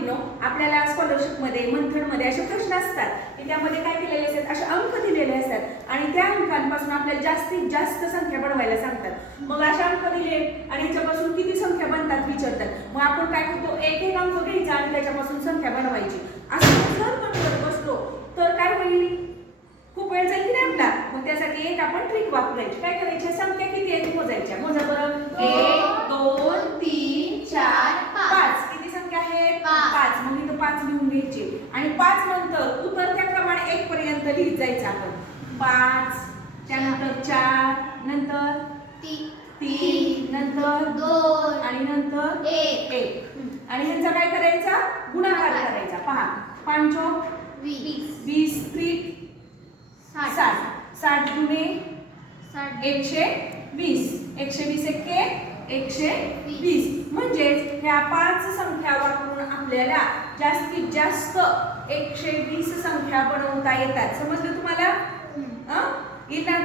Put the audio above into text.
मुलींनो, आपल्याला स्कॉलरशिपमध्ये मंथनमध्ये असे प्रश्न असतात की त्यामध्ये काय केलेले असतात, असे अंक दिलेले असतात आणि त्या अंकांपासून आपल्याला जास्तीत जास्त संख्या बनवायला सांगतात. मग असे अंक दिले आणि ह्याच्यापासून किती संख्या बनतात विचारतात. मग आपण काय करतो, एक एक अंक घ्यायचा आणि त्याच्यापासून संख्या बनवायची. असं जर बनवत बसलो तर काय होईल, खूप वेळ जाईल की नाही आपला. मग त्यासाठी एक आपण ट्रिक वापरायची. काय करायची, संख्या किती आहेत मोजायच्या. मोजा बरं. 1 2 3 4 5. किती संख्या आहेत, 5. मग इथं 5 लिहून घ्यायचे आणि 5 नंतर उतरत्या क्रमाने 1 पर्यंत लिहित जायचं आपण. 5 त्यानंतर 4 नंतर 3 नंतर 2 आणि नंतर 1. आणि ह्यांचा काय करायचा, गुणाकार करायचा. पहा 5 20 3 60. 60 गुणे 120. 120 एक्के 120. म्हणजेच ह्या 5 संख्या वापरून आपल्याला जास्तीत जास्त 120 संख्या बनवता येतात. समजलं तुम्हाला? येईल ना